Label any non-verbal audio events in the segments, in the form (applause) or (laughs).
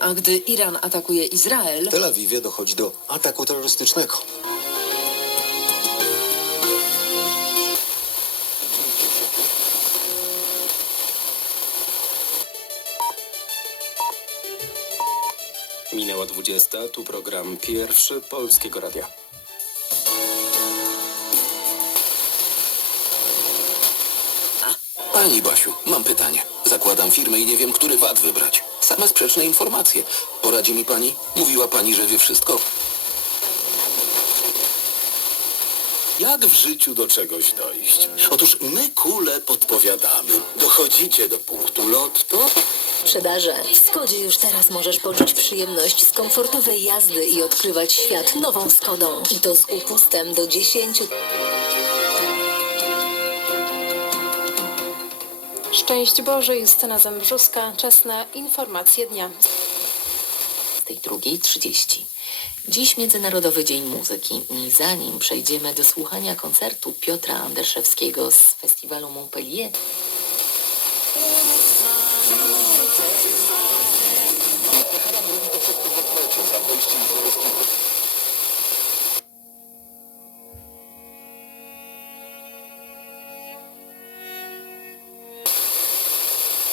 A gdy Iran atakuje Izrael, W Tel Awiwie dochodzi do ataku terrorystycznego. Minęła 20, tu program pierwszy Polskiego Radia. Pani Basiu, mam pytanie. Zakładam firmę i nie wiem, który VAT wybrać. Same sprzeczne informacje. Poradzi mi pani? Mówiła pani, że wie wszystko. Jak w życiu do czegoś dojść? Otóż my kule podpowiadamy. Dochodzicie do punktu lotto, Sprzedaże. W Skodzie już teraz możesz poczuć przyjemność z komfortowej jazdy i odkrywać świat nową Skodą. I to z upustem do 10 Szczęść Boże, Justyna Zembrzuska. Czas na informacje dnia. tej drugiej 30. Dziś Międzynarodowy Dzień Muzyki i zanim przejdziemy do słuchania koncertu Piotra Anderszewskiego z festiwalu Montpellier,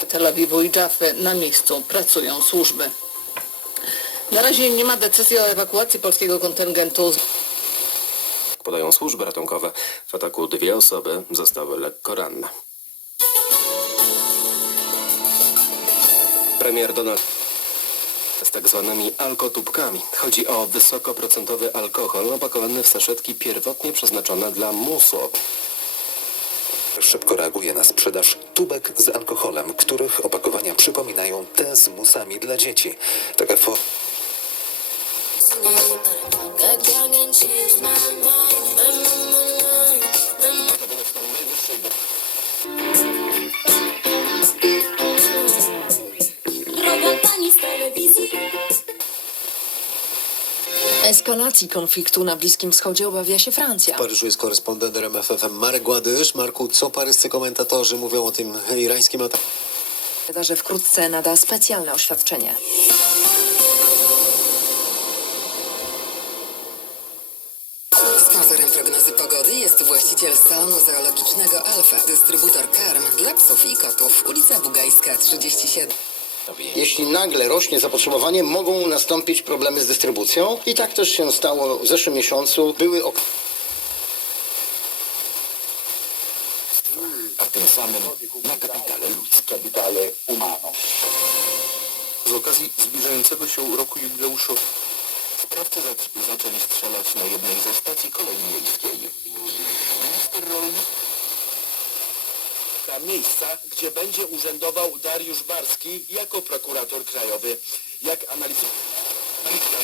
Tel Awiwu i Jaffy na miejscu pracują służby. Na razie nie ma decyzji o ewakuacji polskiego kontyngentu. podają służby ratunkowe, w ataku dwie osoby zostały lekko ranne. Premier Donald z tak zwanymi alkotubkami. Chodzi o wysokoprocentowy alkohol opakowany w saszetki pierwotnie przeznaczone dla musu. Szybko reaguje na sprzedaż tubek z alkoholem, których opakowania przypominają te z musami dla dzieci. Taka fo- eskalacji konfliktu na Bliskim Wschodzie obawia się Francja. W Paryżu jest korespondent RMFFM Marek Gładysz. Marku, co paryscy komentatorzy mówią o tym irańskim ataku? że wkrótce nada specjalne oświadczenie. Sponsorem prognozy pogody jest właściciel salonu zoologicznego Alfa, dystrybutor karm dla psów i kotów. Ulica Bugajska 37. Jeśli nagle rośnie zapotrzebowanie, mogą nastąpić problemy z dystrybucją. I tak też się stało w zeszłym miesiącu. Były ok- a tym samym na kapitale ludzkim. Z okazji zbliżającego się roku jubileuszowego Sprawcy zac- zaczęli strzelać na jednej ze stacji kolei miejskiej. Minister miejsca, gdzie będzie urzędował Dariusz Barski jako prokurator krajowy. Jak analizuje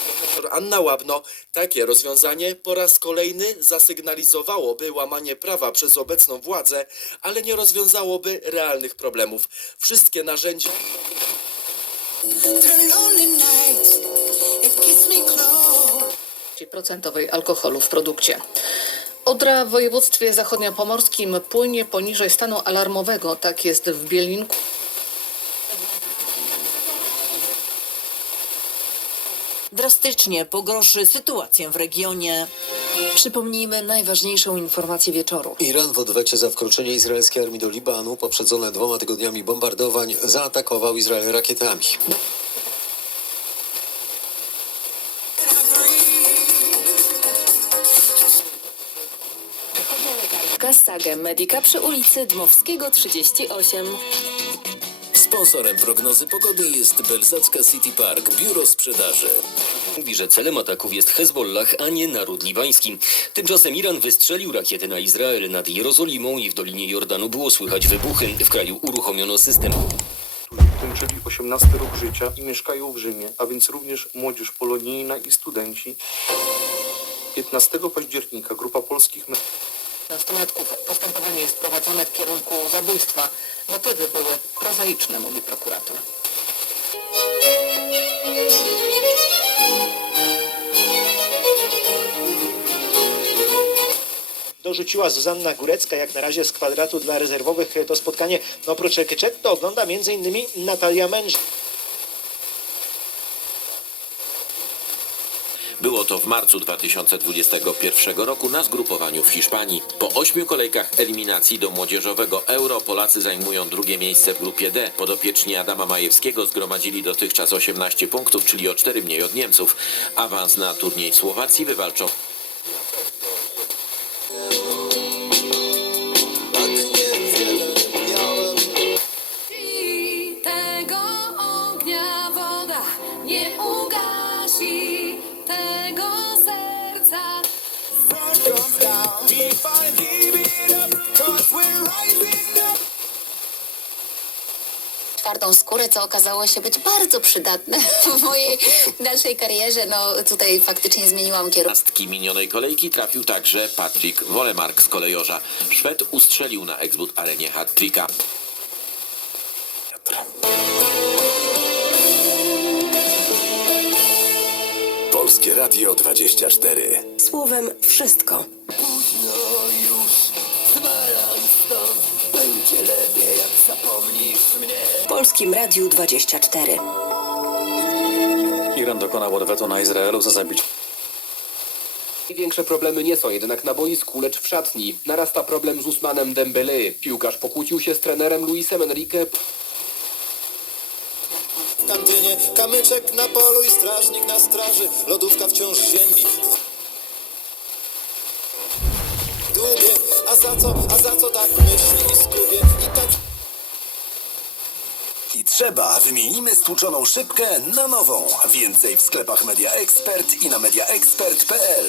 profesor Anna Łabno, takie rozwiązanie po raz kolejny zasygnalizowałoby łamanie prawa przez obecną władzę, ale nie rozwiązałoby realnych problemów. Wszystkie narzędzia procentowej alkoholu w produkcie. Odra w województwie zachodniopomorskim płynie poniżej stanu alarmowego. Tak jest w Bielinku. Drastycznie pogorszy sytuację w regionie. Przypomnijmy najważniejszą informację wieczoru. Iran w odwecie za wkroczenie izraelskiej armii do Libanu, poprzedzone dwoma tygodniami bombardowań, zaatakował Izrael rakietami. Kasagę Medica przy ulicy Dmowskiego 38. Sponsorem prognozy pogody jest Belzacka City Park, biuro sprzedaży. Mówi, że celem ataków jest Hezbollah, a nie naród libański. Tymczasem Iran wystrzelił rakiety na Izrael nad Jerozolimą i w Dolinie Jordanu było słychać wybuchy. W kraju uruchomiono system kończyli 18 rok życia i mieszkają w Rzymie, a więc również młodzież polonijna i studenci. 15 października grupa polskich me- Nastolatków postępowanie jest prowadzone w kierunku zabójstwa. Motywy były prozaiczne, mówi prokurator. dorzuciła Zuzanna Górecka, jak na razie z kwadratu dla rezerwowych to spotkanie. No oprócz Keczetto ogląda m.in. Natalia Męż. Było to w marcu 2021 roku na zgrupowaniu w Hiszpanii. Po ośmiu kolejkach eliminacji do młodzieżowego Euro Polacy zajmują drugie miejsce w grupie D. Podopieczni Adama Majewskiego zgromadzili dotychczas 18 punktów, czyli o 4 mniej od Niemców. Awans na turniej Słowacji wywalczą Tego ognia woda nie ugasi, tego serca. twardą skórę, co okazało się być bardzo przydatne (laughs) w mojej dalszej karierze. No tutaj faktycznie zmieniłam kierunek. Nastki minionej kolejki trafił także Patrick Wolemark z kolejorza. Szwed ustrzelił na Exbud Arenie hat-tricka. Radio 24. Słowem wszystko. W Polskim Radiu 24. Iran dokonał odwetu na Izraelu za zabicie. Największe problemy nie są jednak na boisku, lecz w szatni. Narasta problem z Usmanem Dembele. Piłkarz pokłócił się z trenerem Luisem Enrique. W kantynie kamyczek na polu i strażnik na straży. Lodówka wciąż ziębi. Dubie, a za co, a za co tak myśli i skubie i tak... I trzeba, wymienimy stłuczoną szybkę na nową. Więcej w sklepach Media Expert i na mediaexpert.pl.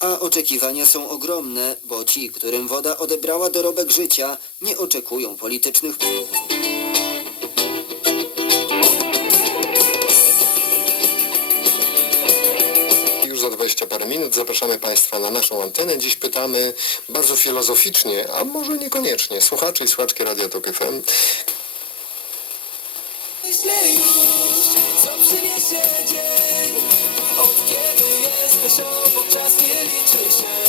A oczekiwania są ogromne, bo ci, którym woda odebrała dorobek życia, nie oczekują politycznych. Już za 20 parę minut zapraszamy Państwa na naszą antenę. Dziś pytamy bardzo filozoficznie, a może niekoniecznie, słuchaczy i słuchaczki Radia Tok FM. Co przyniesie obok, czas nie liczy się.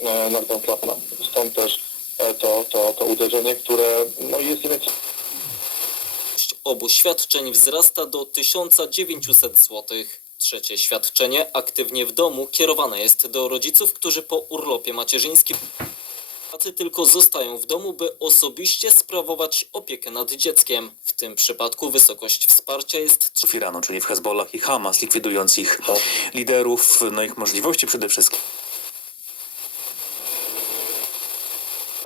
e, na tą klapę. Stąd też e, to, to, to uderzenie, które no, jest nie więcej. obu świadczeń wzrasta do 1900 zł. Trzecie świadczenie aktywnie w domu kierowane jest do rodziców, którzy po urlopie macierzyńskim pracy tylko zostają w domu, by osobiście sprawować opiekę nad dzieckiem. W tym przypadku wysokość wsparcia jest w Iranu, czyli w Hezbollah i Hamas, likwidując ich liderów, no ich możliwości przede wszystkim.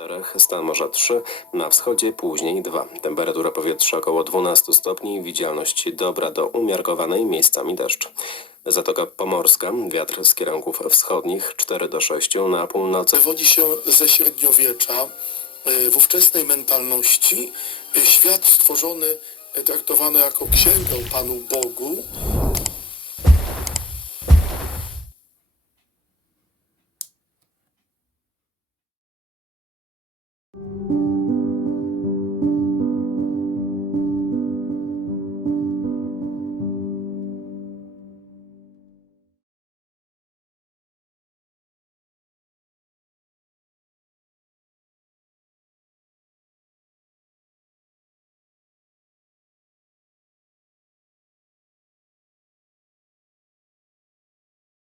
Czterech, stan morza 3, na wschodzie później 2. Temperatura powietrza około 12 stopni, widzialność dobra do umiarkowanej, miejscami deszcz. Zatoka Pomorska, wiatr z kierunków wschodnich 4 do 6, na północy Wywodzi się ze średniowiecza, y, w ówczesnej mentalności. y, Świat stworzony, y, traktowano jako księgę Panu Bogu,